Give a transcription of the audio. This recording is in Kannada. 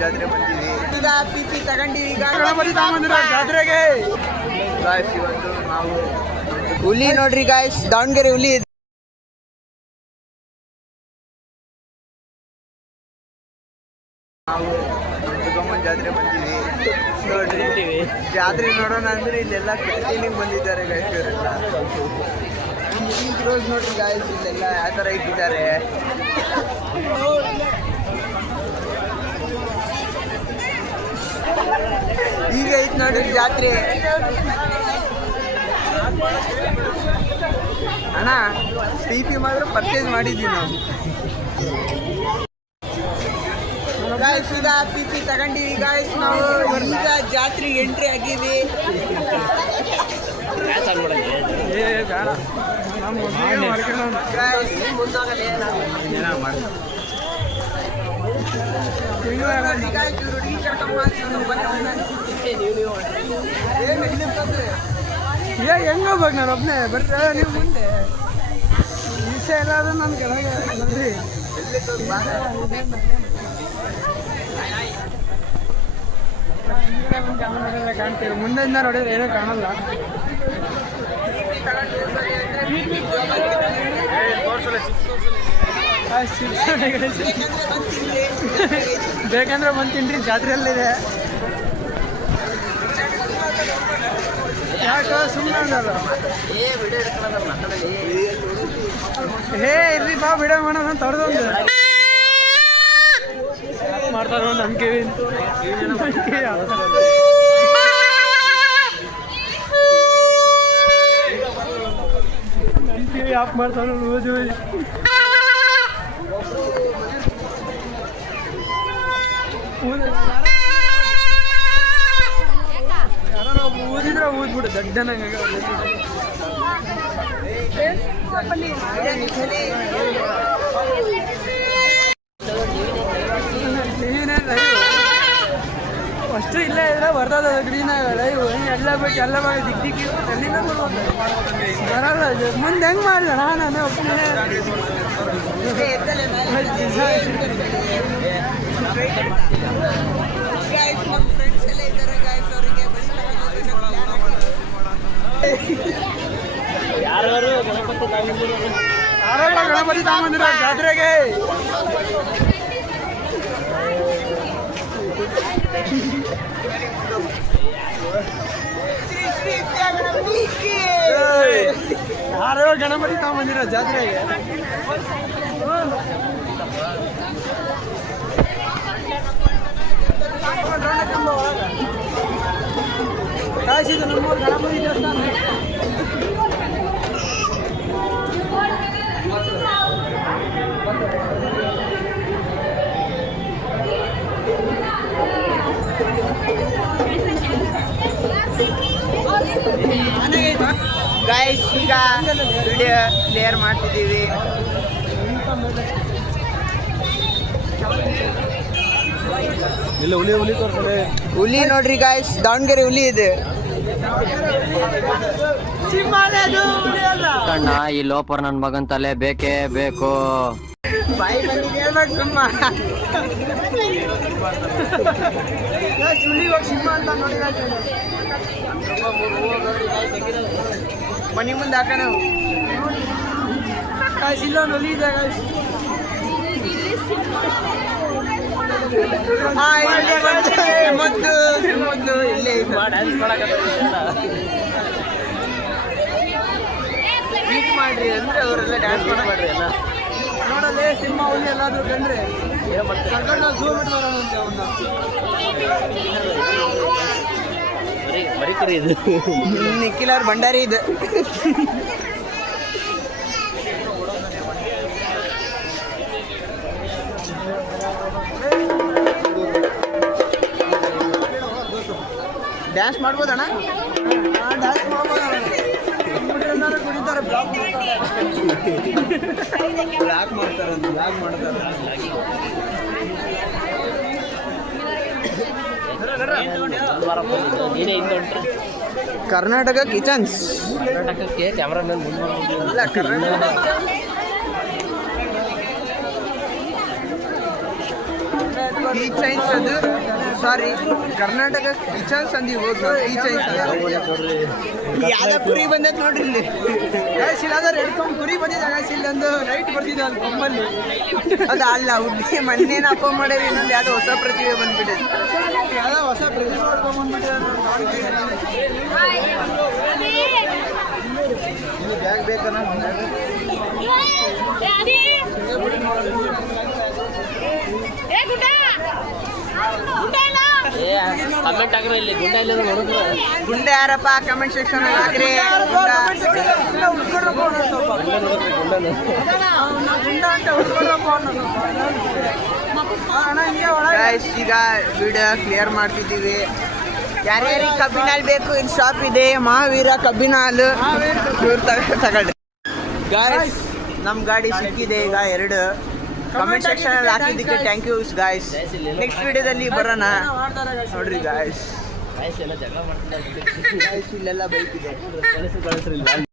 ಜಾತ್ರೆ ಬಂದಿವಿ. ಈಗ ಪಿಪಿ ತಗೊಂಡಿವಿ. ಈಗ ಗಣಪತಿ ತಗೊಂಡಿರೋ ಜಾತ್ರೆಗೆ ಗಾಯ್ಸ್ ಇವತ್ತು ನಾವು ಹುಲಿ ನೋಡ್ರಿ ಗಾಯ್ಸ್, ದಾವಣಗೆರೆ ಹುಲಿ ನಾವು ದುರ್ಗಮ್ಮನ ಜಾತ್ರೆ ಬಂದಿವಿ ನೋಡ್ರಿ. ಜಾತ್ರೆ ನೋಡೋಣ ಅಂದ್ರೆ ಇಲ್ಲೆಲ್ಲ ಕ್ಯಾಟೀನಿಂಗ್ ಬಂದಿದ್ದಾರೆ ಗಾಯ್ಸ್ ಇವರೆಲ್ಲ. ರೋಸ್ ನೋಡ್ರಿ ಗಾಯ್ಸ್, ಇಲ್ಲೆಲ್ಲ ಯಾವ ಥರ ಇಟ್ಟಿದ್ದಾರೆ. ಈಗ ಐತ್ ನೋಡ್ರಿ ಜಾತ್ರೆ. ಅಣ್ಣ ಟಿ ಮಾತ್ರ ಪರ್ಚೇಸ್ ಮಾಡಿದ್ದೀವಿ ನಾವು. ಗಾಯ್ಸ್ ಈಗ ಪಿಪಿ ತಗೊಂಡಿವಿ ಗಾಯ್ಸ್. ನಾವು ಈಗ ಜಾತ್ರೆಗೆ ಎಂಟ್ರಿ ಆಗಿವಿ. ಹೆಂಗೋಗ್ಬೇಕು ನಾನು ಒಬ್ಬನೇ ಬರ್ತಾರೆ ನೀವು ಮುಂದೆ ವಿಷಯ ಎಲ್ಲ ಅದು ನನ್ನ ಕೆಳಗೆ ನೋಡ್ರಿ. ಕಾಣ್ತೀವಿ, ಮುಂದೆಯಿಂದ ನೋಡಿದ್ರೆ ಏನೂ ಕಾಣಲ್ಲ. ಬೇಕಂದ್ರೆ ಬಂದು ತಿನ್ರಿ, ಜಾತ್ರೆಯಲ್ಲಿದೆ. ಯಾಕೆ ಸುಮ್ಮನೆ ಹೇ ಇರ್ರಿ ಬಾ ಬಿಡ ಮಾಡೋಣ ತೊಡೆದೊಂದು ಮಾಡ್ತಾರ ನಮ್ಮ ಕಿವಿ ಆಫ್ ಮಾಡ್ತಾರ ರೋಜು. ಯಾರೋ ಊದಿದ್ರೆ ಊದ್ಬಿಡು ದಡ್ಡನಾಗ. ಅಷ್ಟು ಇಲ್ಲೇ ಇದ್ರೆ ಬರ್ತದ ಗ್ರೀನ್ ಲೈವ್. ಎಲ್ಲ ಬಿಟ್ಟು ಎಲ್ಲ ದಿಕ್ ದಿಕ್ಕಿ ಎಲ್ಲಿಂದ ಬರ್ಬೋದು ಬರಲ್ಲ. ಮುಂದೆ ಹೆಂಗೆ ಮಾಡಿದೆ ನಾನು ಒಬ್ಬನೇ. ಯಾರು ಗಣಪತಿ ತಗೊಂಡಿರೋ ಜಾತ್ರೆಗೆ ಯಾರೋ ಗಣಪತಿ ತಗೊಂಡಿರೋ ಜಾತ್ರೆಗೆ ಕಾಯಿಸಿದ ನಮ್ಮೂರು ಗಣಪತಿ ದೇವಸ್ಥಾನ. ಗಾಯ್ಸ್ ಈಗ ವಿಡಿಯೋ ಕ್ಲಿಯರ್ ಮಾಡ್ತಿದ್ದೀವಿ. ಇಲ್ಲ ಹುಲಿ ಹುಲಿ ತೋರ್ಸಲೆ ಹುಲಿ ನೋಡ್ರಿ ಗಾಯ್ಸ್, ದಾವಣಗೆರೆ ಹುಲಿ ಇದೆ. ಕಣ್ಣ ಈ ಲೋಪರ್ ನನ್ನ ಮಗನ್ ತಲೆ ಬೇಕೇ ಬೇಕು. ಬಾಯಿ ಬಂದಿಗೆ ಹೇಳ್ಬೇಕು ಸುಮ್ಮ. ಮನೆ ಮುಂದೆ ಹಾಕೋಣ. ಇಲ್ಲೊಂದು ಹುಲಿ ಇದೆ ಗಾಯ್ಸ್. ಮೊದ್ದು ಇಲ್ಲೇ ಟ್ವೀಟ್ ಮಾಡ್ರಿ ಅಂದ್ರೆ ಅವರೆಲ್ಲ ಡ್ಯಾನ್ಸ್ ಮಾಡಬೇಡ್ರಿ. ಎಲ್ಲ ನೋಡಲ್ಲೇ ಸಿಂಹ ಹುಲಿ ಎಲ್ಲಾದ್ರೂ ಕಂಡ್ರೆ ಕರ್ಕೊಂಡು ಝೂ ಬಿಟ್ಟು ಬರೋಣಂತೆ ಅವನ್ನ. ಮರಿಕರಿ ಇದು ನಿಖಿಲ್ ಅವ್ರ ಭಂಡಾರಿ ಇದು. ಡ್ಯಾನ್ಸ್ ಮಾಡ್ಬೋದಣ್ಣ? ಡ್ಯಾನ್ಸ್ ಮಾಡ್ಬೋದಣ್ಣ. ಕುಡಿತಾರೆ, ಬ್ಲಾಕ್ ಮಾಡ್ತಾರೆ ಅಂತ ಬ್ಲಾಗ್ ಮಾಡ್ತಾರೆ. ಕರ್ನಾಟಕ ಕಿಚನ್ಸ್. ಕರ್ನಾಟಕಕ್ಕೆ ಕ್ಯಾಮ್ರಾಮನ್ ಇಲ್ಲ ಕರ್ನಾಟಕ ಈ ಚೈನ್ಸ್ ಅದು ಸಾರಿ ಕರ್ನಾಟಕ ಕಿಚನ್ ಸಂಧಿ ಹೋಗಿ ಈ ಚೈನ್ಸ್ ಯಾವ್ದೋ ಕುರಿ ಬಂದೈತೆ ನೋಡ್ರಿ ಇಲ್ಲಿ ಗೈಸ್ ಇಲ್ಲಾದ್ರೆ ಹಿಡ್ಕೊಂಡು ಕುರಿ ಬಂದಿದ್ದ ಗೈಸ್ ಇಲ್ಲೊಂದು ಲೈಟ್ ಬರ್ತಿದ್ದ ಅಲ್ಲಿ ಕೊಂಬಲ್ಲಿ ಅದು ಅಲ್ಲ ಹುಡುಗಿ ಮೊನ್ನೇನ ಅಪ್ಪ ಮಾಡೋದು ಇನ್ನೊಂದು ಯಾವ್ದೋ ಹೊಸ ಪ್ರತಿಭೆ ಬಂದ್ಬಿಟ್ಟಿದೆ ಯಾವ್ದೋ ಹೊಸ ಪ್ರತಿಭೆ ಬ್ಯಾಗ್ ಬೇಕನ್ನ ಕಮೆಂಟ್ ಆಗ್ರೆ ಇಲ್ಲಿ ಗುಂಡ ಇಲ್ಲ ನೋಡಿದ್ರೆ ಗುಂಡೆ ಯಾರಪ್ಪ ಕಮೆಂಟ್ ಸೆಕ್ಷನ್ ಹಾಕ್ರಿ ಗೈಸ್ ಈಗ ವಿಡಿಯೋ ಕ್ಲಿಯರ್ ಮಾಡ್ತಿದ್ದೀವಿ ಯಾರ್ಯಾರಿಗೆ ಕಬ್ಬಿನ ಹಾಲು ಬೇಕು ಇಲ್ಲಿ ಶಾಪ್ ಇದೆ ಮಹಾವೀರ ಕಬ್ಬಿನ ಹಾಲು ಇವ್ರು ತಗೊಳ್ಳಿ ಗಾಯ್ಸ್ ನಮ್ಮ ಗಾಡಿ ಸಿಕ್ಕಿದೆ ಈಗ 2 ಕಮೆಂಟ್ ಸೆಕ್ಷನ್ ಅಲ್ಲಿ ಹಾಕಿದ್ದಕ್ಕೆ ಥ್ಯಾಂಕ್ ಯು ಗಾಯ್ಸ್ ನೆಕ್ಸ್ಟ್ ವಿಡಿಯೋದಲ್ಲಿ ಬರೋಣ ನೋಡ್ರಿ ಗಾಯ್ಸ್ ಎಲ್ಲ ಜಗಳ ಮಾಡ್ತಾರೆ ಇಲ್ಲೆಲ್ಲ ಬೈಕ್ ಇದೆ ಕಳಿಸ್ರಿ